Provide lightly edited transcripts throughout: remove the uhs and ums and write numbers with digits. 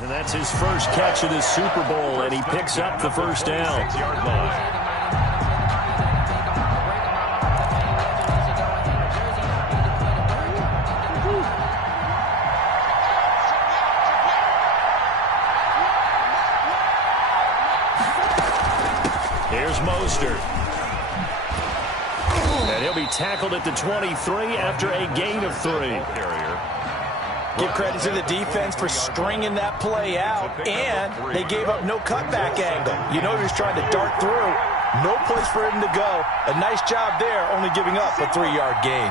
And that's his first catch of this Super Bowl, and he picks up the first down. 6-yard line. Here's Mostert. And he'll be tackled at the 23 after a gain of 3. Give credit to the defense for stringing that play out, and they gave up no cutback angle. You know he was trying to dart through. No place for him to go. A nice job there, only giving up a 3-yard gain.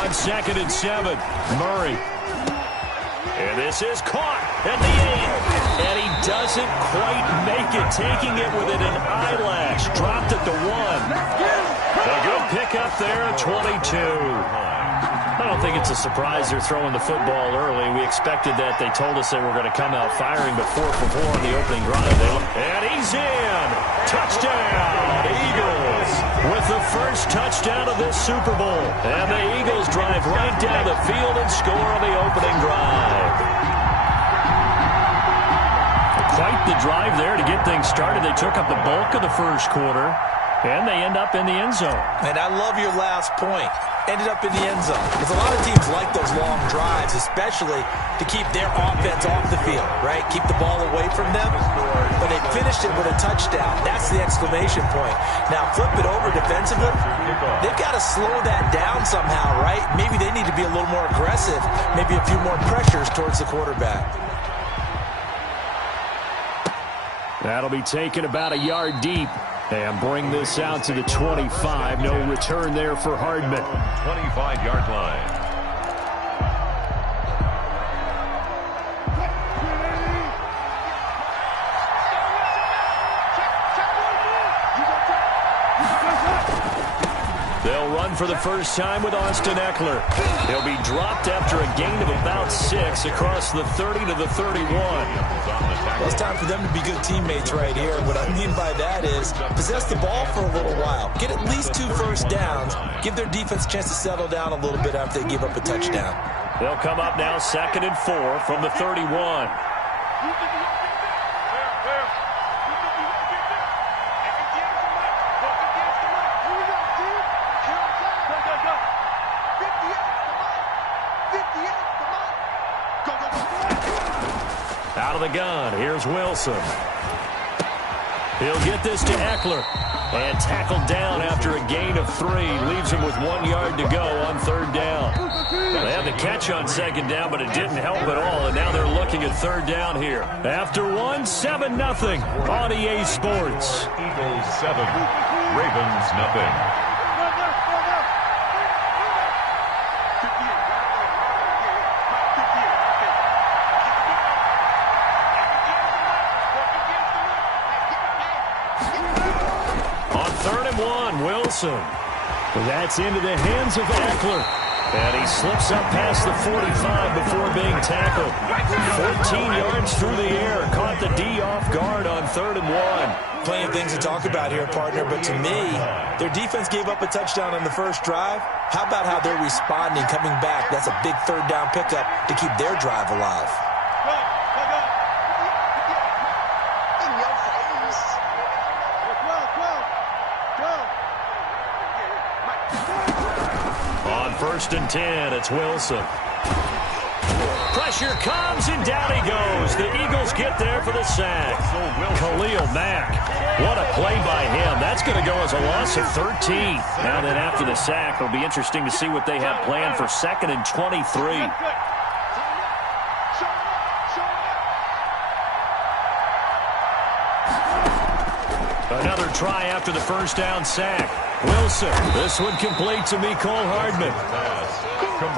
On 2nd and 7, Murray. And this is caught at the 8. And he doesn't quite make it, taking it within an eyelash. Dropped at the 1. A good pickup there at 22. I don't think it's a surprise they're throwing the football early. We expected that. They told us they were going to come out firing, but 4 for 4 on the opening drive. And he's in. Touchdown, Eagles, with the first touchdown of this Super Bowl. And the Eagles drive right down the field and score on the opening drive. Quite the drive there to get things started. They took up the bulk of the first quarter, and they end up in the end zone. And I love your last point. Ended up in the end zone. Because a lot of teams like those long drives, especially to keep their offense off the field, right? Keep the ball away from them. But they finished it with a touchdown. That's the exclamation point. Now flip it over defensively. They've got to slow that down somehow, right? Maybe they need to be a little more aggressive. Maybe a few more pressures towards the quarterback. That'll be taken about a yard deep. And bring this out to the 25. No return there for Hardman. 25-yard line. They'll run for the first time with Austin Eckler. He'll be dropped after a gain of about 6 across the 30 to the 31. Well, it's time for them to be good teammates right here. What I mean by that is possess the ball for a little while. Get at least 2 first downs. Give their defense a chance to settle down a little bit after they give up a touchdown. They'll come up now 2nd and 4 from the 31. Out of the gun, here's Wilson. He'll get this to Eckler. And tackled down after a gain of 3. Leaves him with 1 yard to go on 3rd down. They had the catch on 2nd down, but it didn't help at all. And now they're looking at 3rd down here. After 1, 7-0 on EA Sports. Eagles 7, Ravens nothing. Wilson. That's into the hands of Eckler. And he slips up past the 45 before being tackled. 14 yards through the air. Caught the D off guard on 3rd and 1. Plenty of things to talk about here, partner, but to me, their defense gave up a touchdown on the first drive. How about how they're responding, coming back? That's a big 3rd down pickup to keep their drive alive. On 1st and 10, it's Wilson. Pressure comes, and down he goes. The Eagles get there for the sack. Khalil Mack. What a play by him. That's going to go as a loss of 13. Now then after the sack, it'll be interesting to see what they have planned for 2nd and 23. Another try after the first down sack. Wilson. This one complete to Mecole Hardman.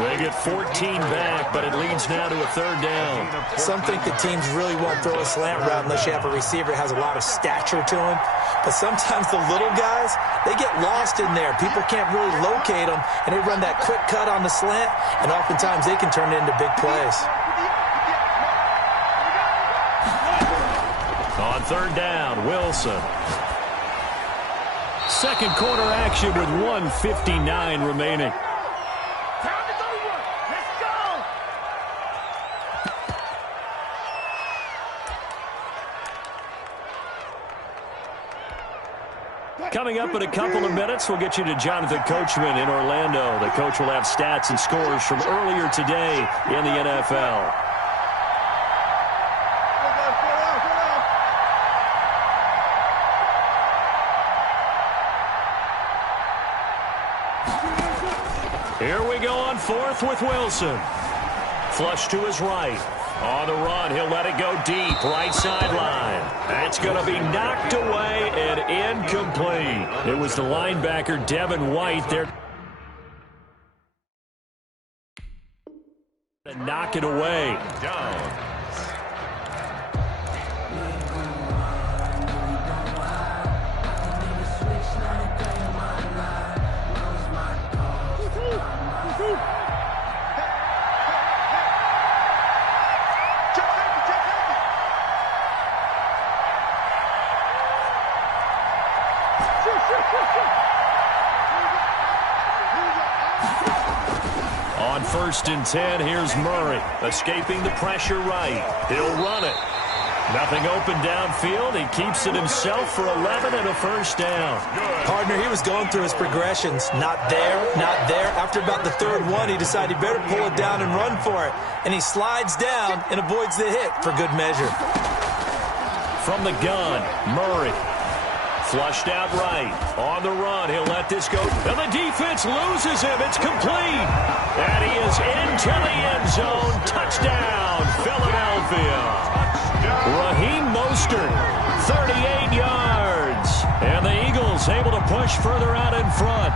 They get 14 back, but it leads now to a 3rd down. Some think the teams really won't throw a slant route unless you have a receiver that has a lot of stature to him. But sometimes the little guys, they get lost in there. People can't really locate them, and they run that quick cut on the slant, and oftentimes they can turn it into big plays. On 3rd down, Wilson. Second quarter action with 1:59 remaining. Coming up in a couple of minutes, we'll get you to Jonathan Coachman in Orlando. The coach will have stats and scores from earlier today in the NFL. Here we go on fourth with Wilson. Flush to his right. On the run, he'll let it go deep, right sideline. It's going to be knocked away and incomplete. It was the linebacker, Devin White, there to knock it away. Down. On 1st and 10, here's Murray, escaping the pressure right. He'll run it. Nothing open downfield. He keeps it himself for 11 and a first down. Partner, he was going through his progressions. Not there, not there. After about the third one, he decided he better pull it down and run for it. And he slides down and avoids the hit for good measure. From the gun, Murray. Flushed out right. On the run, he'll let this go. And the defense loses him. It's complete. And he is into the end zone. Touchdown, Philadelphia. Raheem Mostert, 38 yards. And the Eagles able to push further out in front.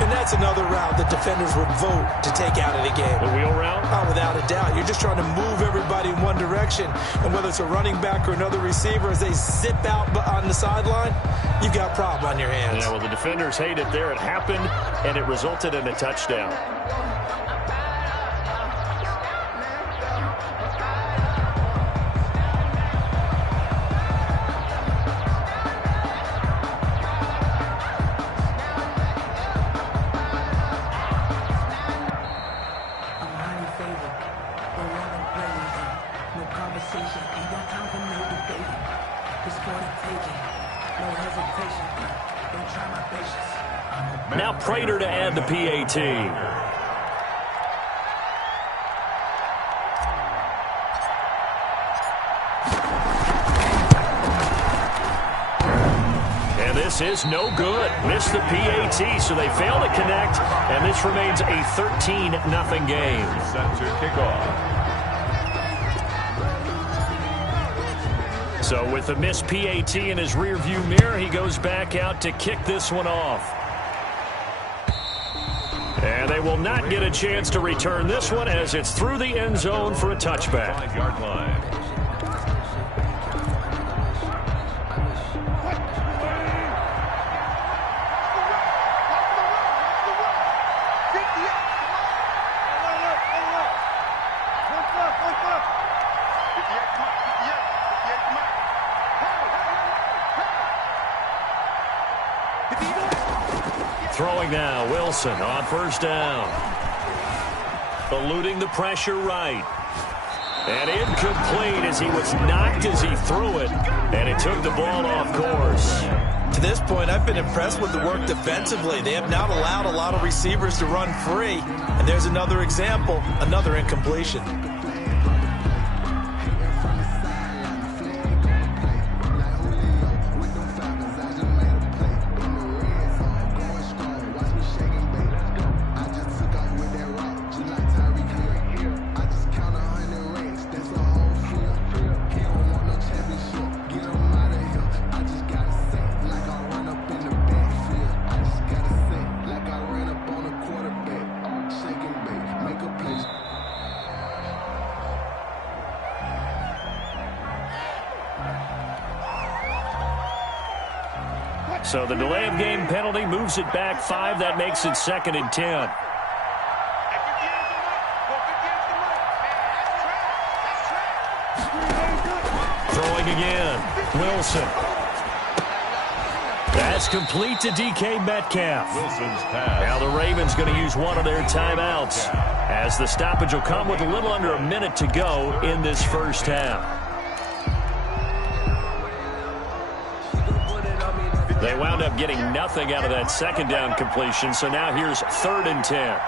And that's another route that defenders would vote to take out of the game. The wheel route? Oh, without a doubt. You're just trying to move everybody in one direction. And whether it's a running back or another receiver, as they zip out on the sideline, you've got a problem on your hands. Yeah, well, the defenders hate it there. It happened, and it resulted in a touchdown. Now Prater to add the PAT. And this is no good. Missed the PAT, so they fail to connect, and this remains a 13-0 game. Set to kick off. So with the missed PAT in his rearview mirror, he goes back out to kick this one off. And they will not get a chance to return this one as it's through the end zone for a touchback. 5-yard line. Throwing now, Wilson on first down. Eluding the pressure right. And incomplete as he was knocked as he threw it. And it took the ball off course. To this point, I've been impressed with the work defensively. They have not allowed a lot of receivers to run free. And there's another example, another incompletion. So the delay of game penalty moves it back 5. That makes it 2nd and 10. Throwing again. Wilson. That's complete to DK Metcalf. Wilson's pass. Now the Ravens going to use one of their timeouts as the stoppage will come with a little under a minute to go in this first half. They wound up getting nothing out of that second down completion, so now here's 3rd and 10.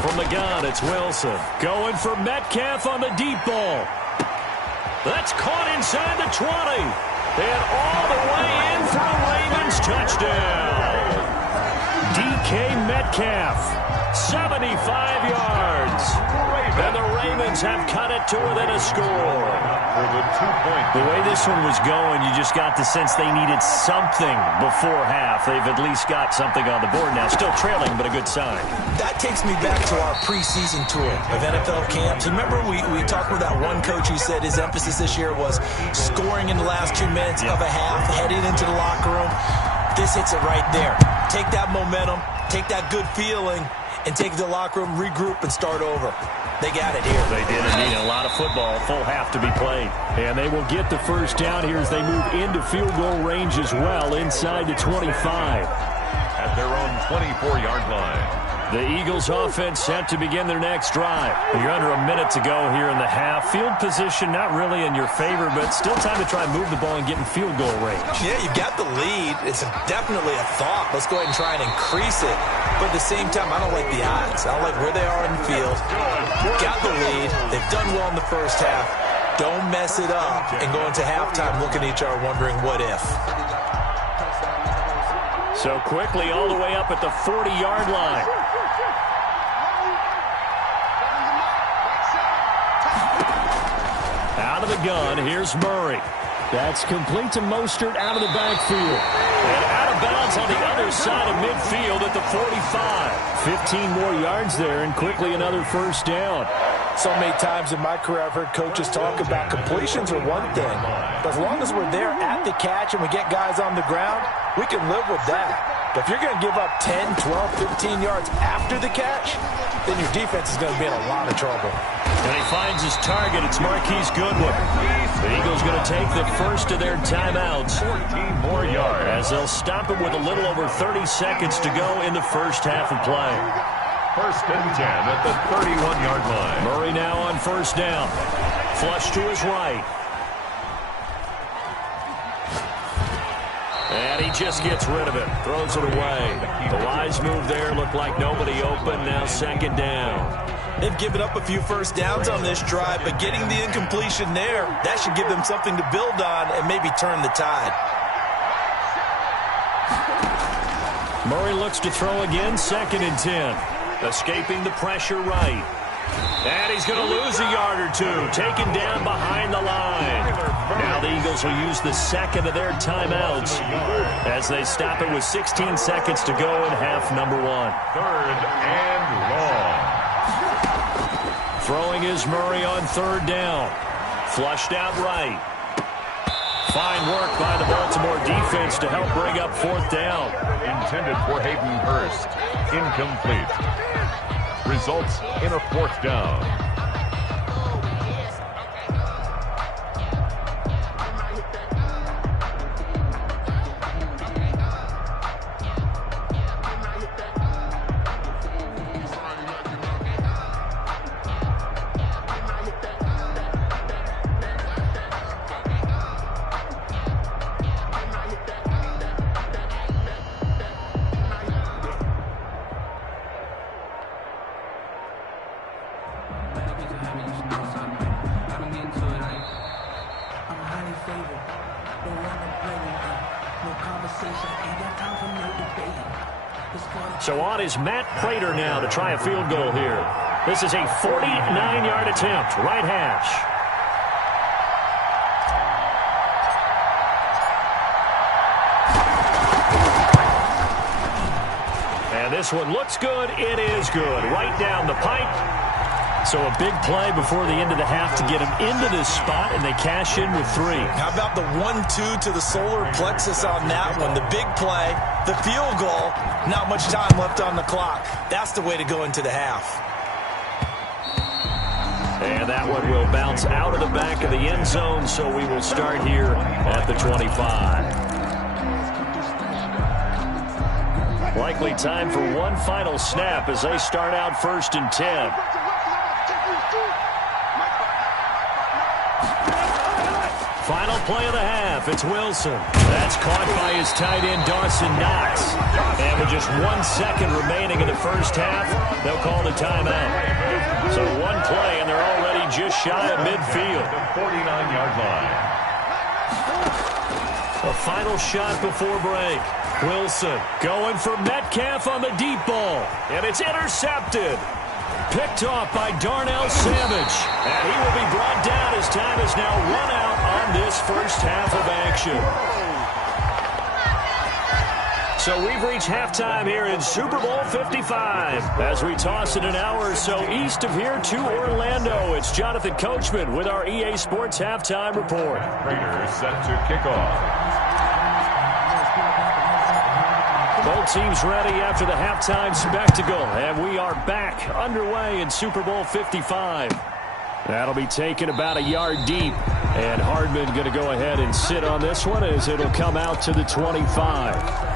From the gun, it's Wilson. Going for Metcalf on the deep ball. That's caught inside the 20. And all the way in for a Ravens touchdown. DK Metcalf, 75 yards. And the Ravens have cut it to within a score. The way this one was going, you just got the sense they needed something before half. They've at least got something on the board now. Still trailing, but a good sign. That takes me back to our preseason tour of NFL camps. Remember we talked with that one coach who said his emphasis this year was scoring in the last 2 minutes of a half, heading into the locker room. This hits it right there. Take that momentum, take that good feeling, and take it to the locker room, regroup, and start over. They got it here. They did indeed. A lot of football, full half to be played. And they will get the first down here as they move into field goal range as well, inside the 25. At their own 24-yard line. The Eagles offense set to begin their next drive. You're under a minute to go here in the half. Field position not really in your favor, but still time to try and move the ball and get in field goal range. Yeah, you've got the lead. It's definitely a thought. Let's go ahead and try and increase it. But at the same time, I don't like the odds. I don't like where they are in the field. Got the lead. They've done well in the first half. Don't mess it up and go into halftime looking at each other wondering what if. So quickly all the way up at the 40-yard line. Out of the gun, here's Murray. That's complete to Mostert out of the backfield. And out of bounds on the other side of midfield at the 45. 15 more yards there and quickly another first down. So many times in my career I've heard coaches talk about completions are one thing. But as long as we're there at the catch and we get guys on the ground, we can live with that. But if you're going to give up 10, 12, 15 yards after the catch, then your defense is going to be in a lot of trouble. And he finds his target. It's Marquise Goodwin. The Eagles going to take the first of their timeouts. 14 more yards. As they'll stop it with a little over 30 seconds to go in the first half of play. 1st and 10 at the 31-yard line. Murray now on first down. Flush to his right. And he just gets rid of it. Throws it away. The wise move there. Looked like nobody open. Now 2nd down. They've given up a few first downs on this drive, but getting the incompletion there, that should give them something to build on and maybe turn the tide. Murray looks to throw again. 2nd and 10. Escaping the pressure right. And he's going to lose a yard or two. Taken down behind the line. Now the Eagles will use the second of their timeouts as they stop it with 16 seconds to go in half number 1. 3rd and long. Throwing is Murray on 3rd down. Flushed out right. Fine work by the Baltimore defense to help bring up 4th down. Intended for Hayden Hurst. Incomplete. Results in a 4th down. So on is Matt Prater now to try a field goal here. This is a 49-yard attempt, right hash. And this one looks good. It is good. Right down the pipe. So a big play before the end of the half to get him into this spot, and they cash in with 3. How about the 1-2 to the solar plexus on that one? The big play, the field goal, not much time left on the clock. That's the way to go into the half. And that one will bounce out of the back of the end zone, so we will start here at the 25. Likely time for one final snap as they start out 1st and 10. Final play of the half. It's Wilson. That's caught by his tight end, Dawson Knox. And with just 1 second remaining in the first half, they'll call the timeout. So one play, and they're already just shy of midfield. The 49-yard line. A final shot before break. Wilson going for Metcalf on the deep ball. And it's intercepted. Picked off by Darnell Savage. And he will be brought down as time is now run out on this first half of action. So we've reached halftime here in Super Bowl 55. As we toss it an hour or so east of here to Orlando, it's Jonathan Coachman with our EA Sports Halftime Report. Raiders set to kick off. Both teams ready after the halftime spectacle, and we are back underway in Super Bowl 55. That'll be taken about a yard deep, and Hardman going to go ahead and sit on this one as it'll come out to the 25.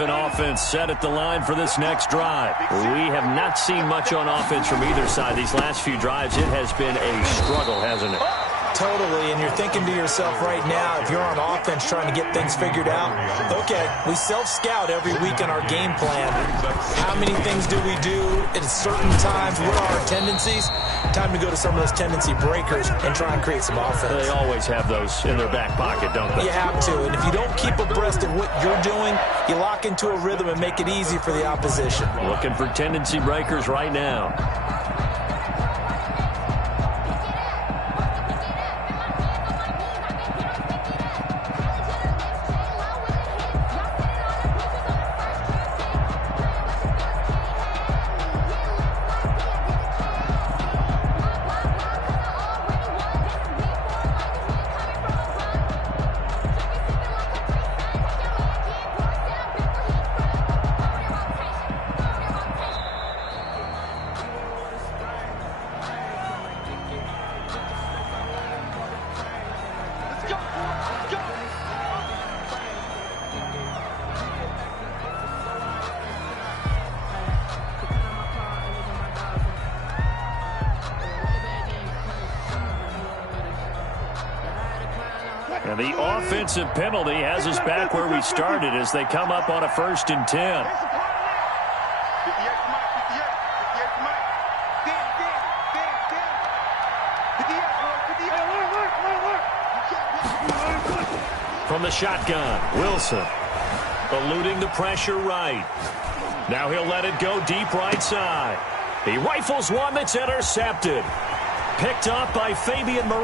Offense set at the line for this next drive. We have not seen much on offense from either side. These last few drives, it has been a struggle, hasn't it? Totally, and you're thinking to yourself right now, if you're on offense trying to get things figured out, okay, we self-scout every week in our game plan. How many things do we do at certain times? What are our tendencies? Time to go to some of those tendency breakers and try and create some offense. They always have those in their back pocket, don't they? You have to, and if you don't keep abreast of what you're doing, you lock into a rhythm and make it easy for the opposition. Looking for tendency breakers right now. And the offensive penalty has us back where we started as they come up on a 1st and 10. From the shotgun, Wilson eluding the pressure right. Now he'll let it go deep right side. He rifles one that's intercepted. Picked up by Fabian Moreau.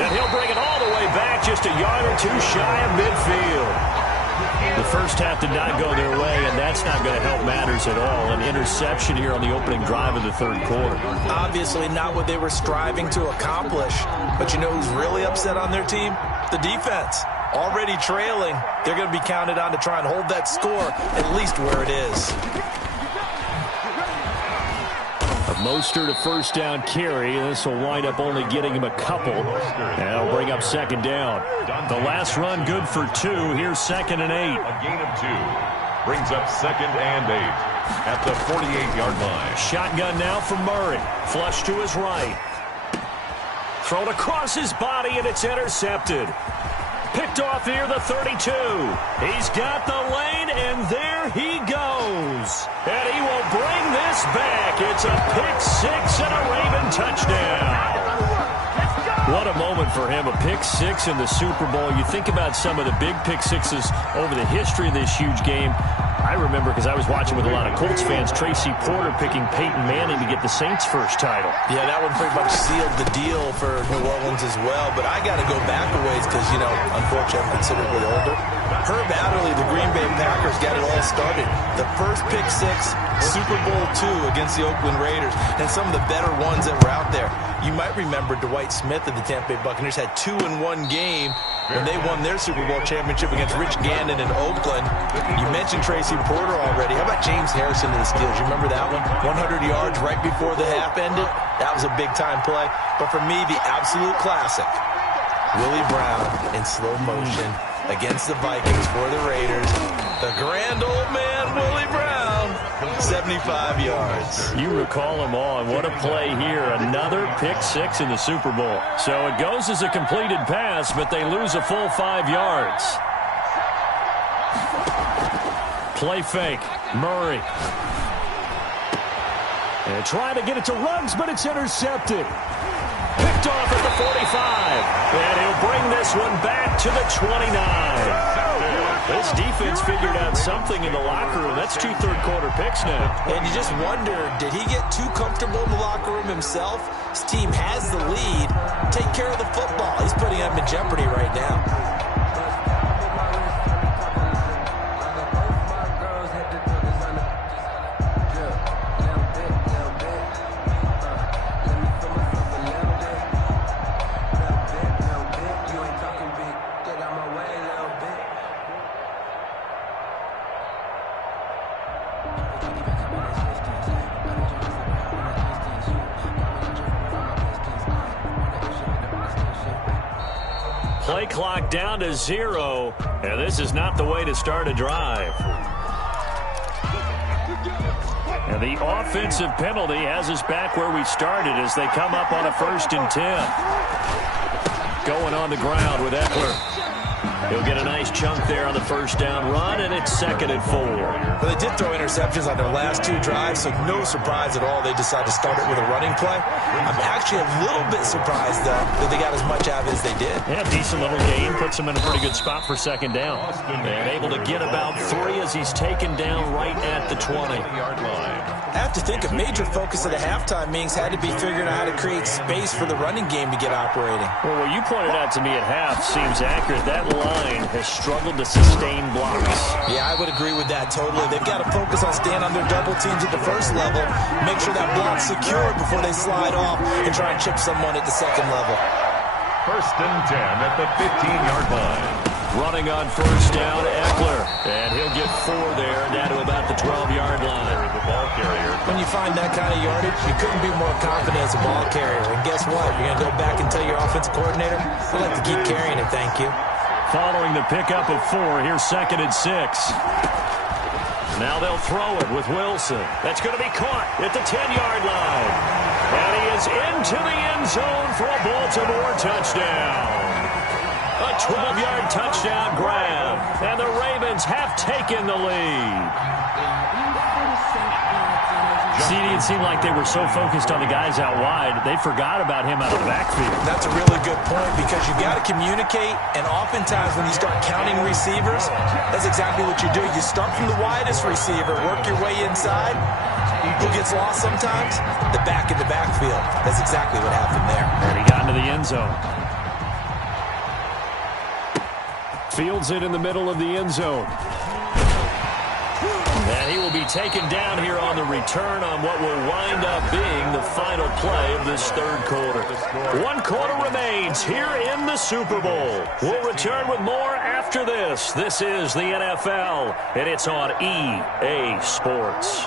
And he'll bring it all the way back just a yard or two shy of midfield. The first half did not go their way, and that's not going to help matters at all. An interception here on the opening drive of the 3rd quarter. Obviously not what they were striving to accomplish. But you know who's really upset on their team? The defense. Already trailing. They're going to be counted on to try and hold that score at least where it is. Mostert a 1st down carry. This will wind up only getting him a couple. And it'll bring up 2nd down. The last run good for 2. Here's 2nd and 8. A gain of 2. Brings up 2nd and 8 at the 48-yard line. Shotgun now from Murray. Flush to his right. Thrown across his body, and it's intercepted. Picked off here, the 32. He's got the lane, and there he goes. And he will bring this back. It's a pick-6 and a Raven touchdown. What a moment for him, a pick-6 in the Super Bowl. You think about some of the big pick-6s over the history of this huge game. I remember, because I was watching with a lot of Colts fans, Tracy Porter picking Peyton Manning to get the Saints' first title. Yeah, that one pretty much sealed the deal for New Orleans as well. But I got to go back a ways because, you know, unfortunately I'm considerably older. Herb Adderley, the Green Bay Packers, got it all started. The first pick-6, Super Bowl II against the Oakland Raiders, and some of the better ones that were out there. You might remember Dwight Smith of the Tampa Bay Buccaneers had 2 in one game when they won their Super Bowl championship against Rich Gannon in Oakland. You mentioned Tracy Porter already. How about James Harrison of the Steelers? You remember that one? 100 yards right before the half ended? That was a big-time play. But for me, the absolute classic, Willie Brown in slow motion against the Vikings for the Raiders. The grand old man, Willie Brown, 75 yards. You recall them all, and what a play here. Another pick 6 in the Super Bowl. So it goes as a completed pass, but they lose a full 5 yards. Play fake. Murray. And trying to get it to Ruggs, but it's intercepted. Picked off at the 45. And he'll bring this one back to the 29. This defense figured out something in the locker room. That's 2 third-quarter picks now. And you just wonder, did he get too comfortable in the locker room himself? His team has the lead. Take care of the football. He's putting them in jeopardy right now. Play clock down to 0, and this is not the way to start a drive. And the offensive penalty has us back where we started as they come up on a 1st and 10. Going on the ground with Eckler. He'll get a nice chunk there on the 1st down run, and it's 2nd and 4. Well, they did throw interceptions on their last 2 drives, so no surprise at all they decided to start it with a running play. I'm actually a little bit surprised, though, that they got as much out of it as they did. Yeah, decent little gain. Puts him in a pretty good spot for 2nd down. And able to get about 3 as he's taken down right at the 20-yard line. I have to think a major focus of the halftime meetings had to be figuring out how to create space for the running game to get operating. Well, what you pointed out to me at half seems accurate. That line has struggled to sustain blocks. Yeah, I would agree with that totally. They've got to focus on staying on their double teams at the 1st level, make sure that block's secured before they slide off and try and chip someone at the 2nd level. 1st and 10 at the 15-yard line. Running on 1st down, Eckler. And he'll get 4 there, down to about the 12-yard line. The ball carrier. When you find that kind of yardage, you couldn't be more confident as a ball carrier. And guess what? You're going to go back and tell your offensive coordinator, I'd like to keep carrying it, thank you. Following the pickup of 4, here's 2nd and 6. Now they'll throw it with Wilson. That's going to be caught at the 10-yard line. And he is into the end zone for a Baltimore touchdown. A 12-yard touchdown grab. And the Ravens have taken the lead. It seemed like they were so focused on the guys out wide, they forgot about him out of the backfield. That's a really good point because you've got to communicate, and oftentimes when you start counting receivers, that's exactly what you do. You start from the widest receiver, work your way inside. Who gets lost sometimes? The back in the backfield. That's exactly what happened there. And he got into the end zone. Fields it in the middle of the end zone. And he will be taken down here on the return on what will wind up being the final play of this 3rd quarter. 1 quarter remains here in the Super Bowl. We'll return with more after this. This is the NFL, and it's on EA Sports.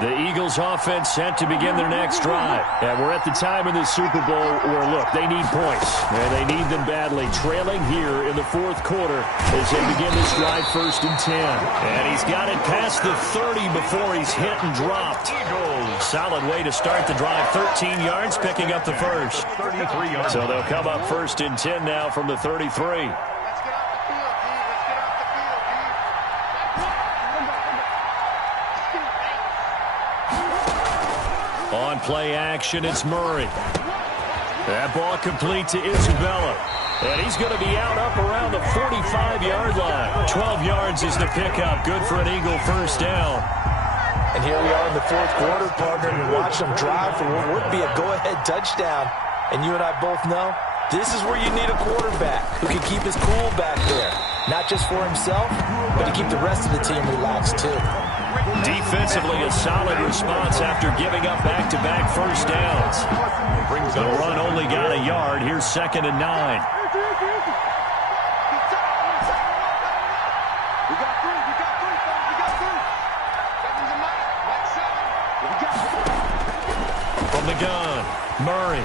The Eagles offense set to begin their next drive. And we're at the time in the Super Bowl where, look, they need points. And they need them badly. Trailing here in the 4th quarter as they begin this drive 1st and 10. And he's got it past the 30 before he's hit and dropped. Solid way to start the drive. 13 yards, picking up the 1st. So they'll come up 1st and 10 now from the 33. On play action, it's Murray. That ball complete to Isabella. And he's going to be out up around the 45-yard line. 12 yards is the pickup. Good for an Eagle 1st down. And here we are in the 4th quarter, partner, and watch them drive for what would be a go-ahead touchdown. And you and I both know this is where you need a quarterback who can keep his cool back there. Not just for himself, but to keep the rest of the team relaxed, too. Defensively, a solid response after giving up back-to-back first downs. The run only got a yard. Here's 2nd and 9. From the gun, Murray.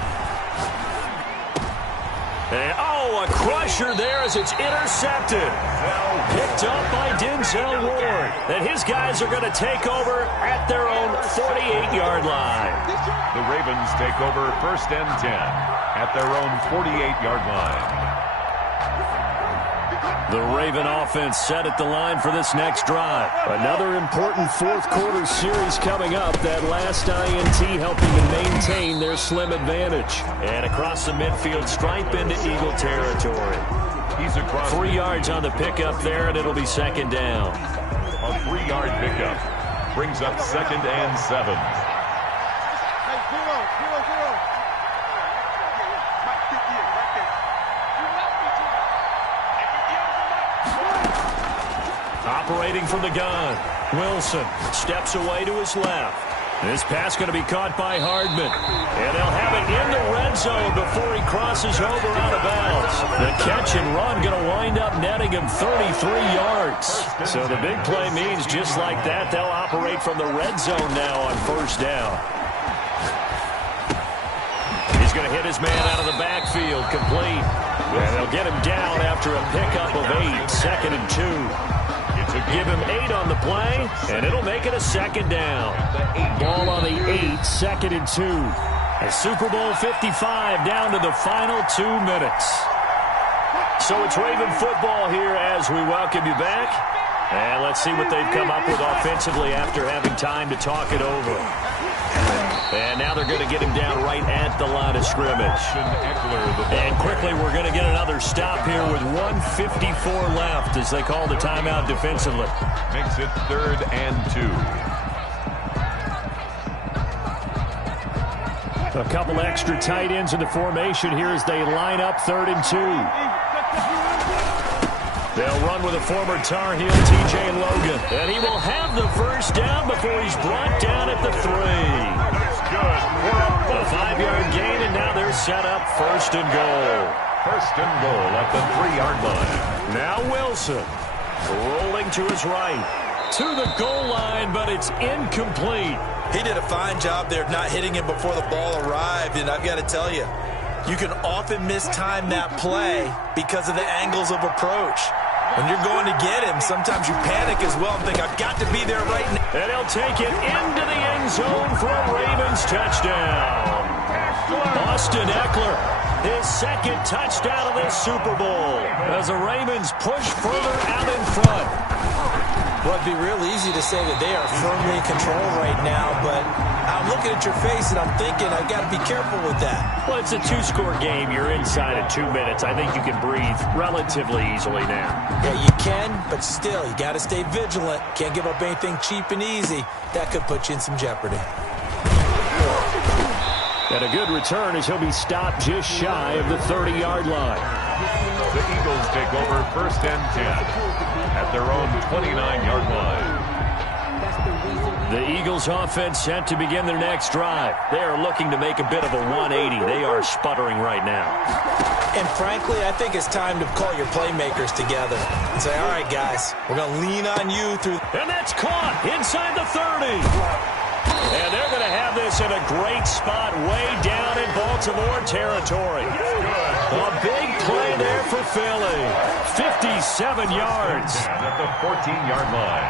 And, a crusher there as it's intercepted. Picked up by Denzel Ward. And his guys are going to take over at their own 48-yard line. The Ravens take over 1st and 10 at their own 48-yard line. The Raven offense set at the line for this next drive. Another important fourth-quarter series coming up. That last INT helping to maintain their slim advantage. And across the midfield stripe into Eagle territory. He's across 3 yards on the pickup there, and it'll be 2nd down. A 3-yard pickup brings up 2nd and 7. Operating from the gun, Wilson steps away to his left. This pass going to be caught by Hardman. And they'll have it in the red zone before he crosses over out of bounds. The catch and run going to wind up netting him 33 yards. So the big play means just like that, they'll operate from the red zone now on 1st down. He's going to hit his man out of the backfield, complete. And they'll get him down after a pickup of 8, 2nd and 2. Give him 8 on the play, and it'll make it a 2nd down. Ball on the 8, 2nd and 2. A Super Bowl 55 down to the final 2 minutes. So it's Raven football here as we welcome you back. And let's see what they've come up with offensively after having time to talk it over. And now they're going to get him down right at the line of scrimmage. And quickly, we're going to get another stop here with 1:54 left as they call the timeout defensively. Makes it 3rd and 2. A couple extra tight ends in the formation here as they line up 3rd and 2. They'll run with a former Tar Heel, T.J. Logan. And he will have the 1st down before he's brought down at the 3. Good. A 5-yard gain, and now they're set up 1st and goal. 1st and goal at the 3-yard line. Now Wilson rolling to his right. To the goal line, but it's incomplete. He did a fine job there not hitting him before the ball arrived, and I've got to tell you, you can often mistime that play because of the angles of approach. When you're going to get him, sometimes you panic as well and think, I've got to be there right now. And he'll take it into the end zone for a Ravens touchdown. Austin Eckler, his 2nd touchdown of this Super Bowl as the Ravens push further out in front. Well, it'd be real easy to say that they are firmly in control right now, but I'm looking at your face and I'm thinking I've got to be careful with that. Well, it's a 2-score game. You're inside of 2 minutes. I think you can breathe relatively easily now. Yeah, you can, but still, you got to stay vigilant. Can't give up anything cheap and easy. That could put you in some jeopardy. And a good return as he'll be stopped just shy of the 30-yard line. The Eagles take over 1st and 10 at their own 29-yard line. The Eagles offense set to begin their next drive. They are looking to make a bit of a 180. They are sputtering right now. And frankly, I think it's time to call your playmakers together and say, all right, guys, we're going to lean on you through. And that's caught inside the 30. And they're going to have this in a great spot way down in Baltimore territory. A big play there for Philly. 57 yards. At the 14-yard line.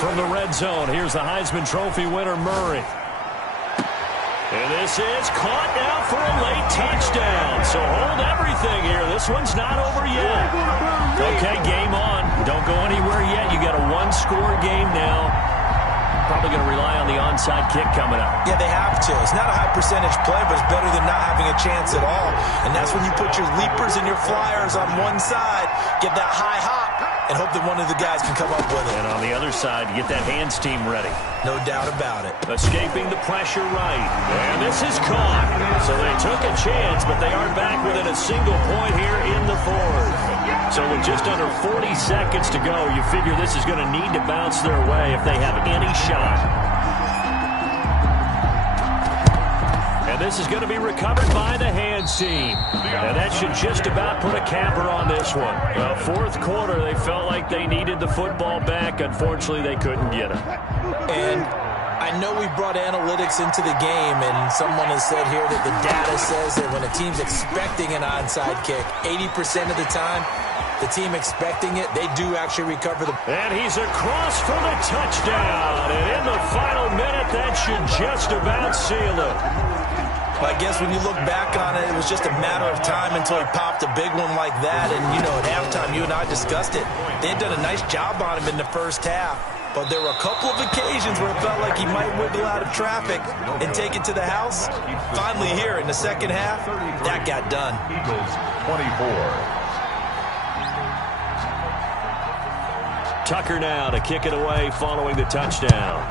From the red zone, here's the Heisman Trophy winner, Murray. And this is caught now for a late touchdown. So hold everything here. This one's not over yet. Okay, game on. Don't go anywhere yet. You got a 1-score game now. Probably going to rely on the onside kick coming up. Yeah, they have to. It's not a high percentage play, but it's better than not having a chance at all. And that's when you put your leapers and your flyers on one side. Get that high hop. and hope that one of the guys can come up with it. And on the other side, get that hands team ready. No doubt about it. Escaping the pressure right. And this is caught. So they took a chance, but they are back within a single point here in the fourth. So with just under 40 seconds to go, you figure this is going to need to bounce their way if they have any shot. And this is going to be recovered by the hands team. And that should just about put a capper on this one. Well, fourth quarter, they felt like they needed the football back. Unfortunately, they couldn't get it. And I know we brought analytics into the game, and someone has said here that the data says that when a team's expecting an onside kick, 80% of the time, the team expecting it, they do actually recover the... And he's across for the touchdown. And in the final minute, that should just about seal it. I guess when you look back on it, it was just a matter of time until he popped a big one like that. And, you know, at halftime, you and I discussed it. They had done a nice job on him in the first half. But there were a couple of occasions where it felt like he might wiggle out of traffic and take it to the house. Finally here in the second half, that got done. Eagles 24. Tucker now to kick it away following the touchdown.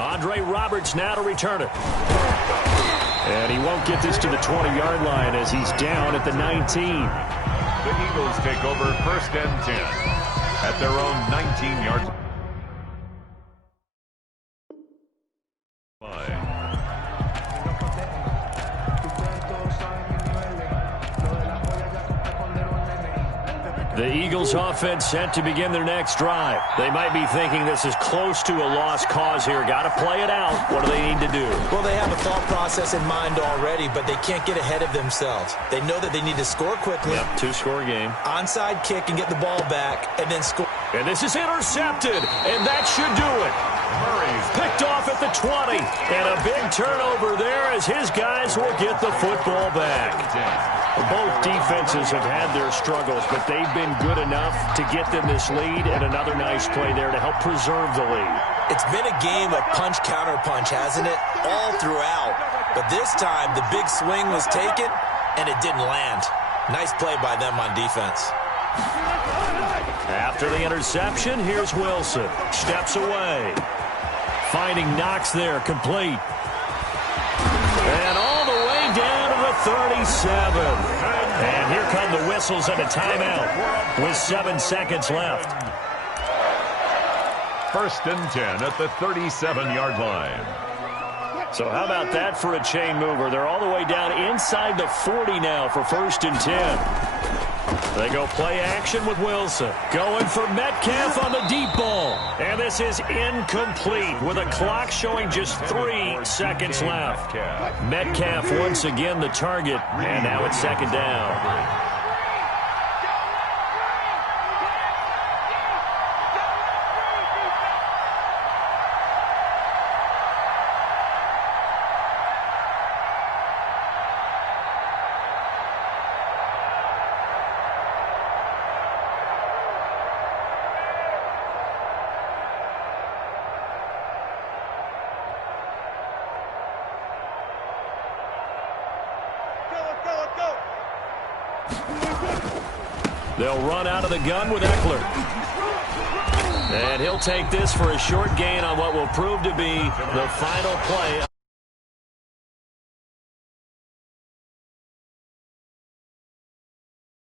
Andre Roberts now to return it. And he won't get this to the 20-yard line as he's down at the 19. The Eagles take over 1st and 10 at their own 19-yard line. The Eagles offense set to begin their next drive. They might be thinking this is close to a lost cause here. Got to play it out. What do they need to do? Well, they have a thought process in mind already, but they can't get ahead of themselves. They know that they need to score quickly. Yep, two-score game. Onside kick and get the ball back and then score. And this is intercepted, and that should do it. Murray's picked off at the 20, and a big turnover there as his guys will get the football back. Both defenses have had their struggles, but they've been good enough to get them this lead, and another nice play there to help preserve the lead. It's been a game of punch-counter-punch, hasn't it? All throughout. But this time, the big swing was taken, and it didn't land. Nice play by them on defense. After the interception, here's Wilson. Steps away. Finding Knox there, complete. And all the way down to the 37. And here come the whistles and a timeout with 7 seconds left. 1st and 10 at the 37-yard line. So how about that for a chain mover? They're all the way down inside the 40 now for 1st and 10. They go play action with Wilson. Going for Metcalf on the deep ball. And this is incomplete with a clock showing just 3 seconds left. Metcalf once again the target. And now it's 2nd down. They'll run out of the gun with Eckler. And he'll take this for a short gain on what will prove to be the final play